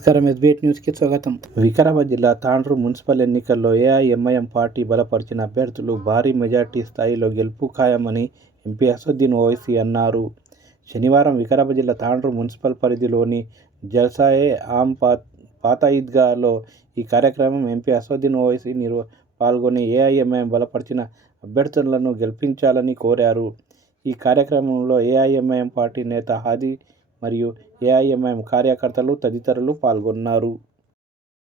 నమస్కారం. ఎస్బీఐ న్యూస్కి స్వాగతం. వికారాబాద్ జిల్లా తాండ్రు మున్సిపల్ ఎన్నికల్లో ఏఐఎంఐఎం పార్టీ బలపరిచిన అభ్యర్థులు భారీ మెజార్టీ స్థాయిలో గెలుపు ఖాయమని ఎంపీ అసదుద్దీన్ ఓవైసీ అన్నారు. శనివారం వికారాబాద్ జిల్లా తాండ్రు మున్సిపల్ పరిధిలోని జల్సాయే ఆమ్ పాత ఈద్గాలో ఈ కార్యక్రమం ఎంపీ అసదుద్దీన్ ఓవైసీ పాల్గొని ఏఐఎంఐఎం బలపరిచిన అభ్యర్థులను గెలిపించాలని కోరారు. ఈ కార్యక్రమంలో ఏఐఎంఐఎం పార్టీ నేత హాదీ మరియు ఏఐఎంఐఎం కార్యకర్తలు తదితరులు పాల్గొన్నారు.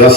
10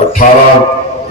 18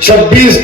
26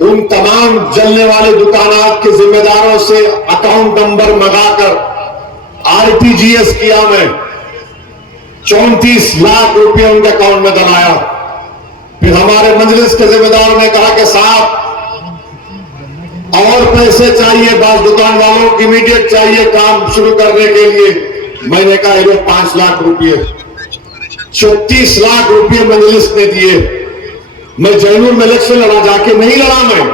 ان تمام جلنے والے دکانات کے ذمہ داروں سے اکاؤنٹ نمبر منگا کر RTGS کیا میں 34 لاکھ روپے ان کے اکاؤنٹ میں ڈلایا. پھر ہمارے مجلس کے ذمہ داروں نے کہا کہ صاحب اور پیسے چاہیے, بعض دکان والوں کی امیڈیٹ چاہیے کام شروع کرنے کے لیے. میں نے کہا یہ 5 لاکھ روپے 36 لاکھ روپے مجلس نے دیے. میں جینور میں الیکشن لڑا, جا کے نہیں لڑا, میں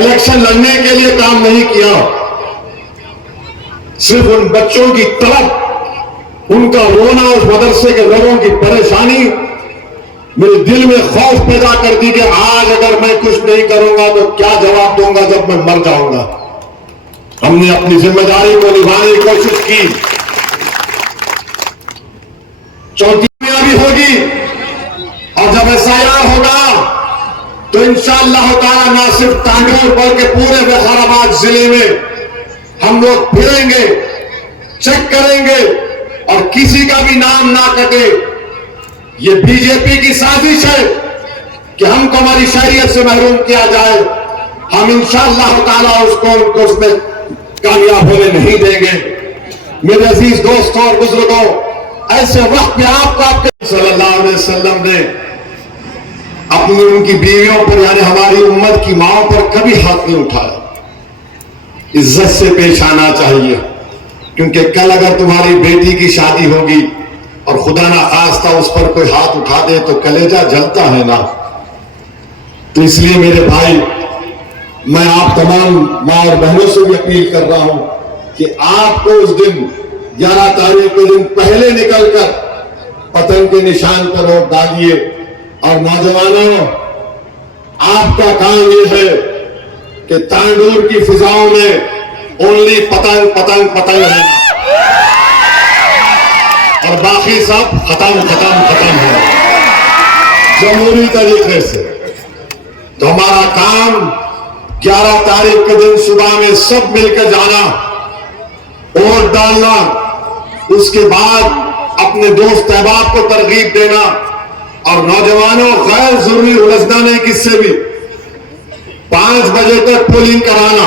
الیکشن لڑنے کے لیے کام نہیں کیا, صرف ان بچوں کی طلب, ان کا رونا, اس مدرسے کے لوگوں کی پریشانی میرے دل میں خوف پیدا کر دی کہ آج اگر میں کچھ نہیں کروں گا تو کیا جواب دوں گا جب میں مر جاؤں گا. ہم نے اپنی ذمہ داری کو نبھانے کی کوشش کی. چوتھی کامیابی ہوگی اور جب SIR ہوگا تو انشاءاللہ تعالی نہ صرف تانڈور بلکہ پورے وقار ضلع میں ہم لوگ پھریں گے, چیک کریں گے اور کسی کا بھی نام نہ کٹے. یہ BJP کی سازش ہے کہ ہم کو ہماری شہریت سے محروم کیا جائے. ہم انشاءاللہ تعالی ان کو اس میں کامیاب ہونے نہیں دیں گے. میرے عزیز دوستوں اور بزرگوں, ایسے وقت میں آپ کو صلی اللہ علیہ وسلم نے اپنی ان کی بیویوں پر یعنی ہماری امت کی ماؤں پر کبھی ہاتھ نہیں اٹھایا. عزت سے پیش آنا چاہیے, کیونکہ کل اگر تمہاری بیٹی کی شادی ہوگی اور خدا نہ خواستہ اس پر کوئی ہاتھ اٹھا دے تو کلیجہ جلتا ہے نا. تو اس لیے میرے بھائی, میں آپ تمام ماں اور بہنوں سے بھی اپیل کر رہا ہوں کہ آپ کو اس دن 11 تاریخ کے دن پہلے نکل کر پتنگ کے نشان پر ووٹ ڈالیے. اور نوجوانوں, آپ کا کام یہ ہے کہ تانڈور کی فضاؤں میں اونلی پتنگ پتنگ پتنگ رہنا اور باقی سب ختم ختم ختم ہے جمہوری طریقے سے. تو ہمارا کام 11 تاریخ کے دن صبح میں سب مل کے جانا, ووٹ ڈالنا, اس کے بعد اپنے دوست احباب کو ترغیب دینا, اور نوجوانوں غیر ضروری الجھنا نہیں کس سے بھی. 5 بجے تک پولنگ کرانا,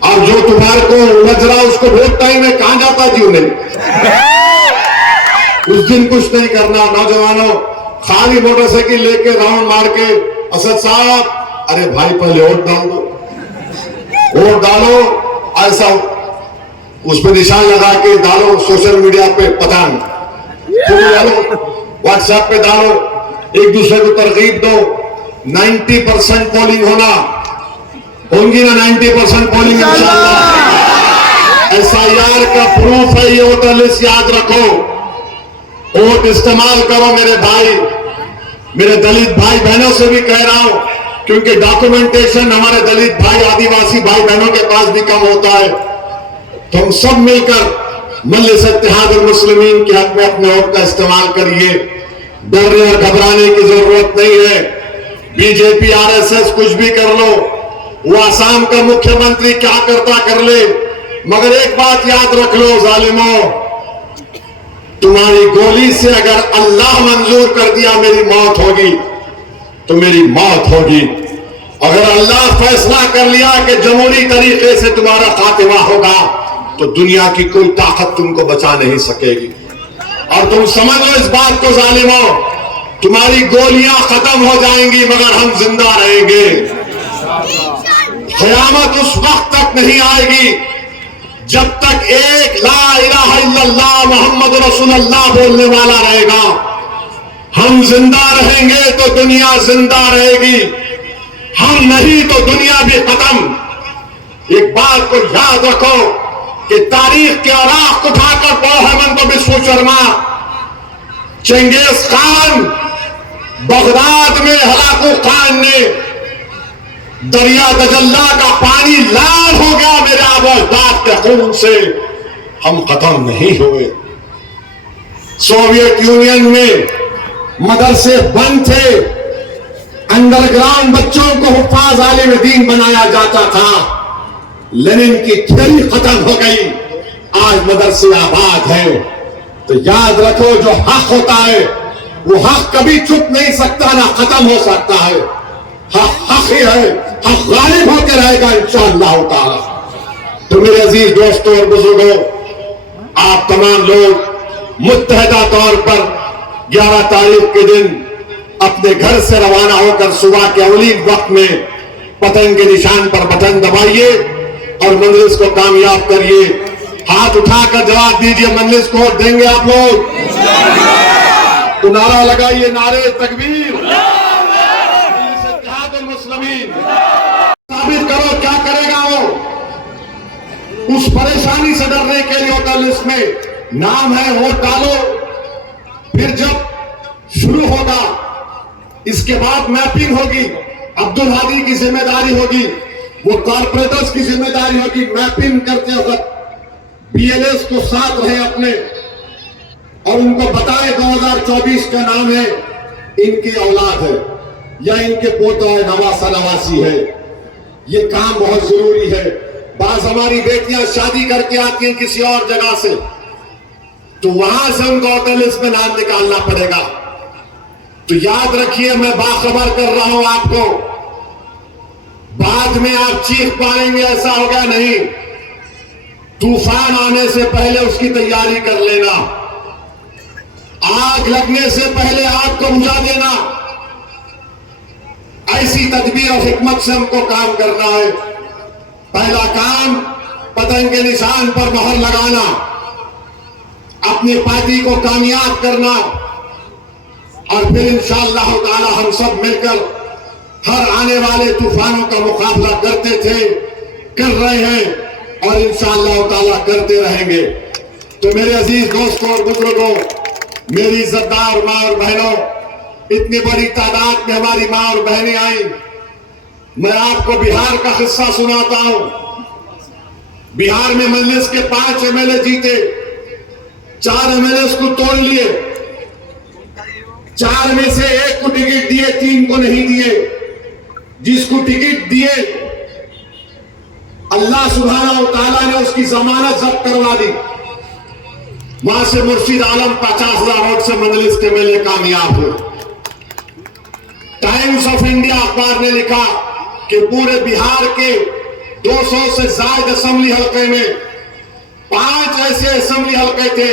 اور جو تمہارے کو الجھ رہا اس کو ووٹ ٹائم میں کہاں جاتا جی انہیں, اس دن کچھ نہیں کرنا. نوجوانوں خالی موٹر سائیکل لے کے راؤنڈ مار کے, اسد صاحب ارے بھائی پہلے ووٹ ڈال دو, ووٹ ڈالو, ایسا اس پہ نشان لگا کے ڈالو. سوشل میڈیا پہ پتنگ ڈالو, واٹس ایپ پہ ڈالو, ایک دوسرے کو ترغیب دو. 90% پولنگ ہوں گی نا, 90% پولنگ انشاءاللہ. SIR کا پروف ہے یہ ووٹر لسٹ, یاد رکھو, ووٹ استعمال کرو میرے بھائی. میرے دلت بھائی بہنوں سے بھی کہہ رہا ہوں, کیونکہ ڈاکومنٹیشن ہمارے دلت بھائی آدیواسی بھائی بہنوں کے پاس بھی کم ہوتا ہے. تو ہم سب مل کر مجلس اتحاد المسلمین کے حق میں اپنے ووٹ کا استعمال کریے. ڈرنے اور گھبرانے کی ضرورت نہیں ہے. BJP RSS کچھ بھی کر لو, وہ آسام کا مکھیہ منتری کیا کرتا کر لے, مگر ایک بات یاد رکھ لو ظالموں, تمہاری گولی سے اگر اللہ منظور کر دیا میری موت ہوگی تو میری موت ہوگی. اگر اللہ فیصلہ کر لیا کہ جمہوری طریقے سے تمہارا خاتمہ ہوگا تو دنیا کی کوئی طاقت تم کو بچا نہیں سکے گی. اور تم سمجھو اس بات کو ظالموں, تمہاری گولیاں ختم ہو جائیں گی مگر ہم زندہ رہیں گے. قیامت اس وقت تک نہیں آئے گی جب تک ایک لا الہ الا اللہ محمد رسول اللہ بولنے والا رہے گا. ہم زندہ رہیں گے تو دنیا زندہ رہے گی, ہم نہیں تو دنیا بھی ختم. ایک بات کو یاد رکھو کہ تاریخ کے اوراق اٹھا کر پڑھو ہیمنت بسو شرما, چنگیز خان بغداد میں ہلاکو خان نے دریا دجلہ کا پانی لال ہو گیا میرے آبا اجداد کے خون سے, ہم ختم نہیں ہوئے. سوویت یونین میں مدرسے بند تھے, انڈر گراؤنڈ بچوں کو حفاظ عالم دین بنایا جاتا تھا. لینن کی تھیوری ختم ہو گئی, آج مدرسے آباد ہیں. تو یاد رکھو جو حق ہوتا ہے وہ حق کبھی چھپ نہیں سکتا, نہ ختم ہو سکتا ہے. حق ہی ہے, حق غالب ہو کے رہے گا انشاءاللہ تعالی. تو میرے عزیز دوستوں اور بزرگوں, آپ تمام لوگ متحدہ طور پر 11 تاریخ کے دن اپنے گھر سے روانہ ہو کر صبح کے اولین وقت میں پتنگ کے نشان پر بٹن دبائیے اور مجلس کو کامیاب کریے. ہاتھ اٹھا کر جواب دیجئے, مجلس کو ووٹ دیں گے آپ لوگ؟ تو نعرہ لگائیے, نعرے تکبیر, اتحاد المسلمین. ثابت کرو کیا کرے گا وہ. اس پریشانی سے ڈرنے کے لیے ووٹر لسٹ میں نام ہے, ووٹ ڈالو. پھر جب شروع ہوگا, اس کے بعد میپنگ ہوگی, عبدالہادی کی ذمہ داری ہوگی, وہ کارپوریٹرز کی ذمہ داری ہوگی. میپنگ کرتے وقت بی ایل ایس کو ساتھ رہے اپنے, اور ان کو بتائے 2024 کا نام ہے, ان کی اولاد ہے یا ان کے پوتا ہے, نواسا نواسی ہے. یہ کام بہت ضروری ہے. بعض ہماری بیٹیاں شادی کر کے آتی ہیں کسی اور جگہ سے, تو وہاں سے ان کو ووٹر لسٹ میں نام نکالنا پڑے گا. تو یاد رکھیے, میں باخبر کر رہا ہوں آپ کو, بعد میں آپ چیخ پائیں گے ایسا ہوگا نہیں. طوفان آنے سے پہلے اس کی تیاری کر لینا, آگ لگنے سے پہلے آگ کو بجھا دینا. ایسی تدبیر اور حکمت سے ہم کو کام کرنا ہے. پہلا کام پتنگ کے نشان پر مہر لگانا, اپنی پارٹی کو کامیاب کرنا, اور پھر انشاءاللہ تعالی ہم سب مل کر ہر آنے والے طوفانوں کا مقابلہ کرتے تھے, کر رہے ہیں, اور انشاءاللہ تعالی کرتے رہیں گے. تو میرے عزیز دوستوں اور بزرگوں, میری عزتدار ماں اور بہنوں, اتنی بڑی تعداد میں ہماری ماں اور بہنیں آئیں. میں آپ کو بہار کا قصہ سناتا ہوں. بہار میں مجلس کے 5 ایم ایل اے جیتے, 4 ایم ایل اے کو توڑ لیے. 4 میں سے 1 کو ٹکٹ دیے, 3 کو نہیں دیے. جس کو ٹکٹ دیے, اللہ سبحانہ و تعالیٰ نے اس کی ضمانت ضبط کروا دی. وہاں سے مرشد عالم 50,000 ووٹ سے مجلس کے میلے کامیاب ہوئے. ٹائمز آف انڈیا اخبار نے لکھا کہ پورے بہار کے 200 سے زائد اسمبلی حلقے میں 5 ایسے اسمبلی حلقے تھے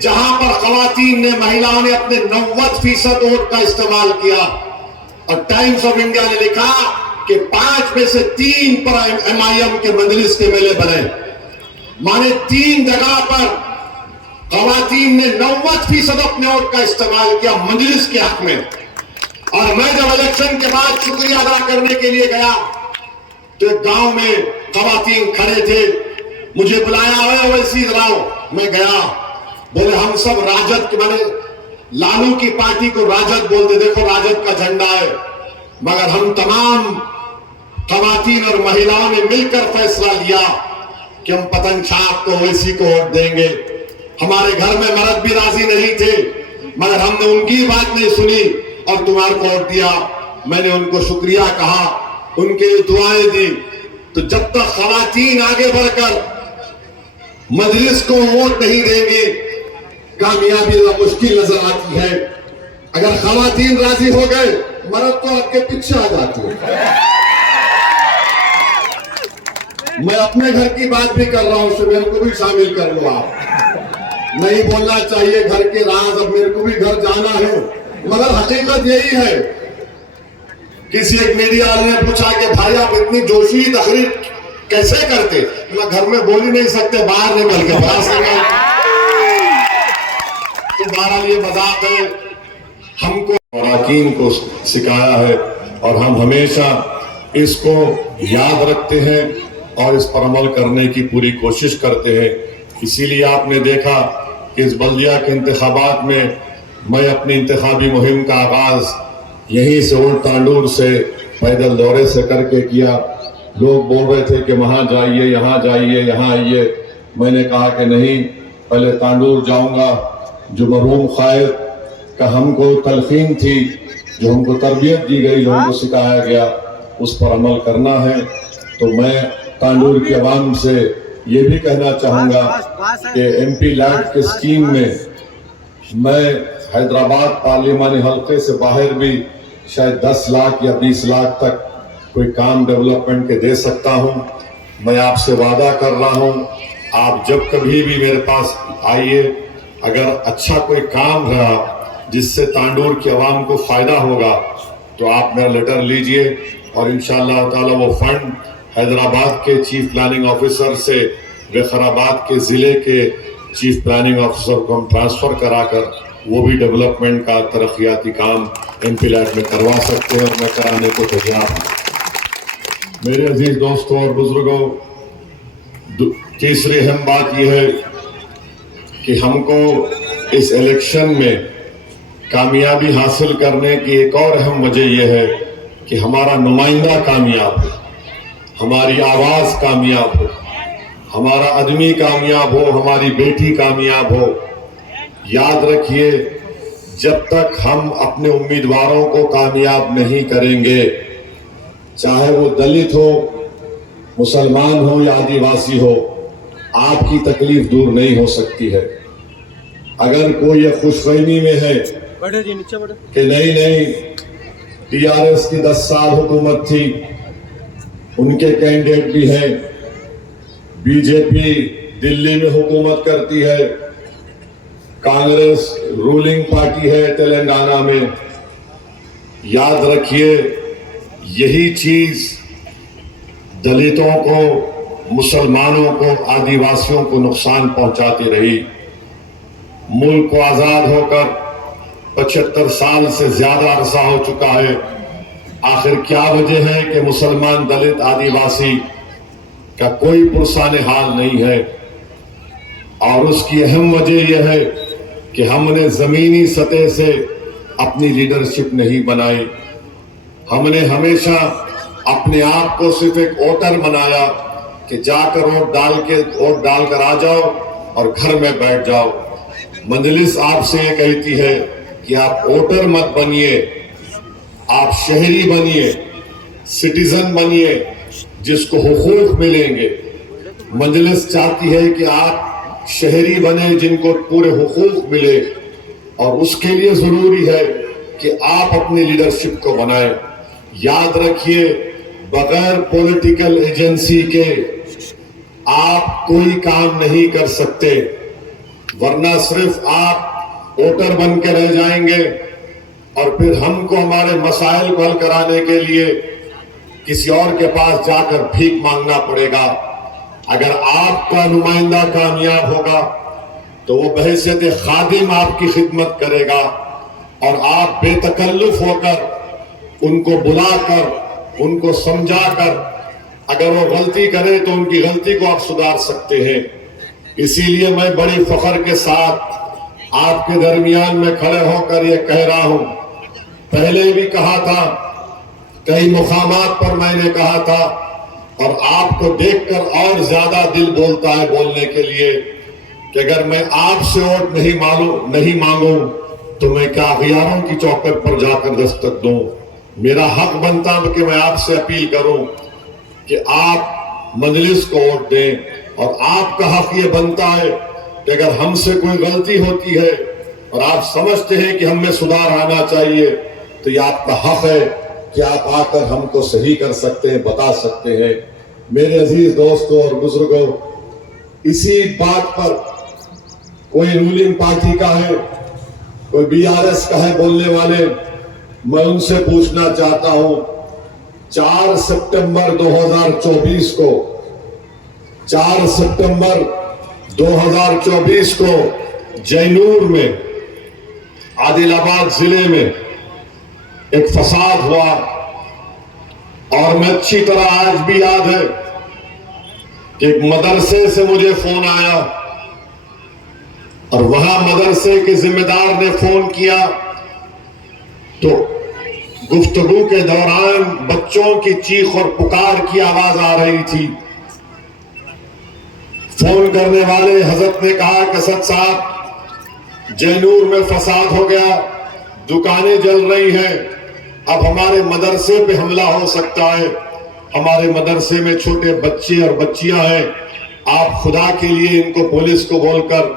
جہاں پر خواتین نے, مہیلاؤں نے اپنے 90% ووٹ کا استعمال کیا. اور ٹائمز آف انڈیا نے لکھا کہ 5 میں سے 3 پر ایم آئی ایم کے مجلس کے میلے بنے. مانے 3 جگہ پر خواتین نے 90% اپنے ووٹ کا استعمال کیا مجلس کے حق میں. اور میں جب الیکشن کے بعد شکریہ ادا کرنے کے لیے گیا تو ایک گاؤں میں خواتین کھڑے تھے, مجھے بلایا ہوئے ویسی لاؤ. میں گیا, بولے ہم سب راجد کے, میں نے لالو کی پارٹی کو راجد بولتے, دیکھو راجد کا جھنڈا ہے, مگر ہم تمام خواتین اور مہیلاؤں نے مل کر فیصلہ لیا کہ ہم پتنگ چھاپ کو ویسی کو ووٹ دیں گے. ہمارے گھر میں مرد بھی راضی نہیں تھے, مگر ہم نے ان کی بات نہیں سنی اور تمہارے کو ووٹ دیا. میں نے ان کو شکریہ کہا, ان کے دعائیں دی. تو جب تک خواتین آگے بڑھ کر مجلس کو ووٹ نہیں دیں گی, کامیابی مشکل نظر آتی ہے. اگر خواتین راضی ہو گئے, مرد تو آپ کے پیچھے آ جاتے ہیں. میں اپنے گھر کی بات بھی کر رہا ہوں, میرے کو بھی شامل کر لو. آپ نہیں بولنا چاہیے گھر کے راز, اب میرے کو بھی گھر جانا ہے, مگر حقیقت یہی ہے. کسی ایک میڈیا والے نے پوچھا کہ بھائی آپ اتنی جوشی تقریر کیسے کرتے؟ میں گھر میں بول ہی نہیں سکتے, باہر نکل کے بتا سکتے. تو بہرحال یہ مذاق ہے, ہم کو اراکین کو سکھایا ہے اور ہم ہمیشہ اس کو یاد رکھتے ہیں اور اس پر عمل کرنے کی پوری کوشش کرتے ہیں. اسی لیے آپ نے دیکھا کہ اس بلدیہ کے انتخابات میں میں اپنی انتخابی مہم کا آغاز یہیں سے اولڈ تانڈور سے پیدل دورے سے کر کے کیا. لوگ بول رہے تھے کہ وہاں جائیے, یہاں جائیے, یہاں آئیے. میں نے کہا کہ نہیں, پہلے تانڈور جاؤں گا. جو مرحوم قائد کا ہم کو تلقین تھی, جو ہم کو تربیت دی گئی, جو ہم کو سکھایا گیا, اس پر عمل کرنا ہے. تو میں تانڈور کی عوام سے یہ بھی کہنا چاہوں گا کہ ایم پی لیڈ کے اسکیم میں میں حیدرآباد پارلیمانی حلقے سے باہر بھی شاید 10 لاکھ یا 20 لاکھ تک کوئی کام ڈیولپمنٹ کے دے سکتا ہوں. میں آپ سے وعدہ کر رہا ہوں آپ جب کبھی بھی میرے پاس آئیے, اگر اچھا کوئی کام رہا جس سے تانڈور کی عوام کو فائدہ ہوگا تو آپ میرا لیٹر لیجئے, اور انشاءاللہ تعالی وہ فنڈ حیدرآباد کے چیف پلاننگ آفیسر سے وقارآباد کے ضلع کے چیف پلاننگ آفیسر کو ہم ٹرانسفر کرا کر وہ بھی ڈیولپمنٹ کا ترقیاتی کام ایم پی لیٹ میں کروا سکتے ہیں, اور میں کرانے کو تیار ہوں. میرے عزیز دوستوں اور بزرگوں, تیسری اہم بات یہ ہے کہ ہم کو اس الیکشن میں کامیابی حاصل کرنے کی ایک اور اہم وجہ یہ ہے کہ ہمارا نمائندہ کامیاب ہو, ہماری آواز کامیاب ہو, ہمارا آدمی کامیاب ہو, ہماری بیٹی کامیاب ہو. یاد رکھیے جب تک ہم اپنے امیدواروں کو کامیاب نہیں کریں گے, چاہے وہ دلت ہو, مسلمان ہو یا آدیواسی ہو, آپ کی تکلیف دور نہیں ہو سکتی ہے. اگر کوئی یہ خوش فہمی میں ہے کہ نہیں ٹی آر ایس کی 10 سال حکومت تھی, ان کے کینڈیڈیٹ بھی ہیں, بی جے پی دلی میں حکومت کرتی ہے, کانگریس رولنگ پارٹی ہے تلنگانہ میں, یاد رکھیے یہی چیز دلتوں کو, مسلمانوں کو, آدیواسیوں کو نقصان پہنچاتی رہی. ملک کو آزاد ہو کر 75 سال سے زیادہ عرصہ ہو چکا ہے, آخر کیا وجہ ہے کہ مسلمان, دلت, آدیواسی کا کوئی پرسان حال نہیں ہے؟ اور اس کی اہم وجہ یہ ہے کہ ہم نے زمینی سطح سے اپنی لیڈرشپ نہیں بنائی. ہم نے ہمیشہ اپنے آپ کو صرف ایک ووٹر بنایا کہ جا کر ووٹ ڈال کر آ جاؤ اور گھر میں بیٹھ جاؤ. مجلس آپ سے یہ کہتی ہے کہ آپ ووٹر مت بنیے, آپ شہری بنیے, سٹیزن بنیے جس کو حقوق ملیں گے. مجلس چاہتی ہے کہ آپ شہری بنے جن کو پورے حقوق ملے, اور اس کے لیے ضروری ہے کہ آپ اپنی لیڈرشپ کو بنائیں. یاد رکھیے بغیر پولیٹیکل ایجنسی کے آپ کوئی کام نہیں کر سکتے, ورنہ صرف آپ ووٹر بن کے رہ جائیں گے, اور پھر ہم کو ہمارے مسائل کو حل کرانے کے لیے کسی اور کے پاس جا کر بھیک مانگنا پڑے گا. اگر آپ کا نمائندہ کامیاب ہوگا تو وہ بحیثیت خادم آپ کی خدمت کرے گا, اور آپ بے تکلف ہو کر ان کو بلا کر, ان کو سمجھا کر, اگر وہ غلطی کرے تو ان کی غلطی کو آپ سدھار سکتے ہیں. اسی لیے میں بڑی فخر کے ساتھ آپ کے درمیان میں کھڑے ہو کر یہ کہہ رہا ہوں, پہلے بھی کہا تھا, کئی مقامات پر میں نے کہا تھا, اور آپ کو دیکھ کر اور زیادہ دل بولتا ہے بولنے کے لیے کہ اگر میں آپ سے ووٹ نہیں مانگوں تو میں کیا اغیاروں کی چوکٹ پر جا کر دستک دوں. میرا حق بنتا ہے کہ میں آپ سے اپیل کروں کہ آپ مجلس کو ووٹ دیں, اور آپ کا حق یہ بنتا ہے کہ اگر ہم سے کوئی غلطی ہوتی ہے اور آپ سمجھتے ہیں کہ ہم میں سدھار آنا چاہیے تو یہ آپ کا حق ہے کہ آپ آ کر ہم کو صحیح کر سکتے ہیں, بتا سکتے ہیں. میرے عزیز دوستوں اور بزرگوں, اسی بات پر کوئی رولنگ پارٹی کا ہے, کوئی بی آر ایس کا ہے بولنے والے, میں ان سے پوچھنا چاہتا ہوں 4 سپٹمبر 2024 کو 4 سپٹمبر 2024 کو جینور میں, عادل آباد ضلع میں ایک فساد ہوا, اور میں اچھی طرح آج بھی یاد ہے کہ ایک مدرسے سے مجھے فون آیا, اور وہاں مدرسے کے ذمہ دار نے فون کیا تو گفتگو کے دوران بچوں کی چیخ اور پکار کی آواز آ رہی تھی. فون کرنے والے حضرت نے کہا کہ اسد صاحب جینور میں فساد ہو گیا, دکانیں جل رہی ہیں, اب ہمارے مدرسے پہ حملہ ہو سکتا ہے, ہمارے مدرسے میں چھوٹے بچے اور بچیاں ہیں, آپ خدا کے لیے ان کو پولیس کو بول کر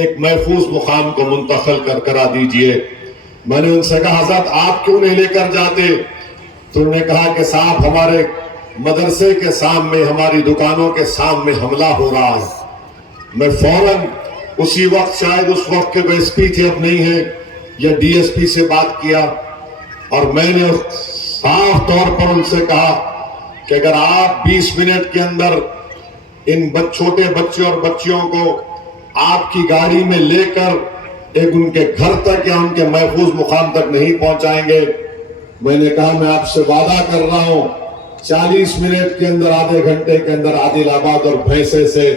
ایک محفوظ مقام کو منتقل کرا دیجئے. میں نے ان سے کہا حضرت آپ کیوں نہیں لے کر جاتے؟ تو انہوں نے کہا کہ صاحب ہمارے مدرسے کے سامنے ہماری دکانوں کے سامنے حملہ ہو رہا ہے۔ میں فوراً اسی وقت، شاید اس وقت کے وہ ایس پی تھے اب نہیں ہیں، یا ڈی ایس پی سے بات کیا، اور میں نے صاف طور پر ان سے کہا کہ اگر آپ 20 منٹ کے اندر ان چھوٹے بچے اور بچیوں کو آپ کی گاڑی میں لے کر ایک ان کے گھر تک یا ان کے محفوظ مقام تک نہیں پہنچائیں گے، میں نے کہا میں آپ سے وعدہ کر رہا ہوں 40 منٹ کے اندر، آدھے گھنٹے کے اندر عادل آباد اور بھینسے سے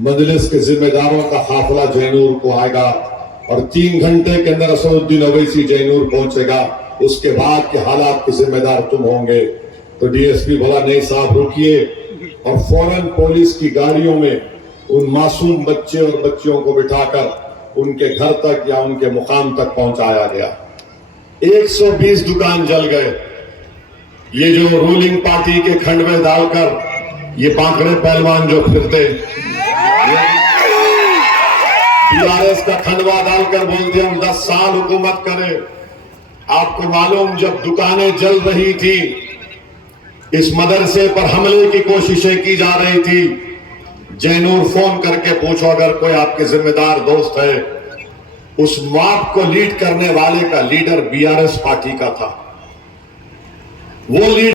مجلس کے ذمہ داروں کا قافلہ جینور کو آئے گا، اور 3 گھنٹے کے اندر اسد الدین اویسی جینور پہنچے گا، اس کے بعد کے حالات کے ذمہ دار تم ہوں گے۔ تو ڈی ایس پی بولا نہیں صاحب رکیے، اور فوراً پولیس کی گاڑیوں میں ان معصوم بچے اور بچیوں کو بٹھا کر ان کے گھر تک یا ان کے مقام تک پہنچایا گیا۔ 120 دکان جل گئے۔ یہ جو رولنگ پارٹی کے کھنڈوے ڈال کر یہ پانکڑے پہلوان جو پھرتے، بی آر ایس کا کھنڈوا ڈال کر بولتے ہم 10 سال حکومت کریں۔ آپ کو معلوم جب دکانیں جل رہی تھی، اس مدرسے پر حملے کی کوششیں کی جا رہی تھی، جینور فون کر کے پوچھو اگر کوئی آپ کے ذمہ دار دوست ہے، اس مواب کو لیڈ کرنے والے کا leader B R S party کا تھا، وہ لیڈر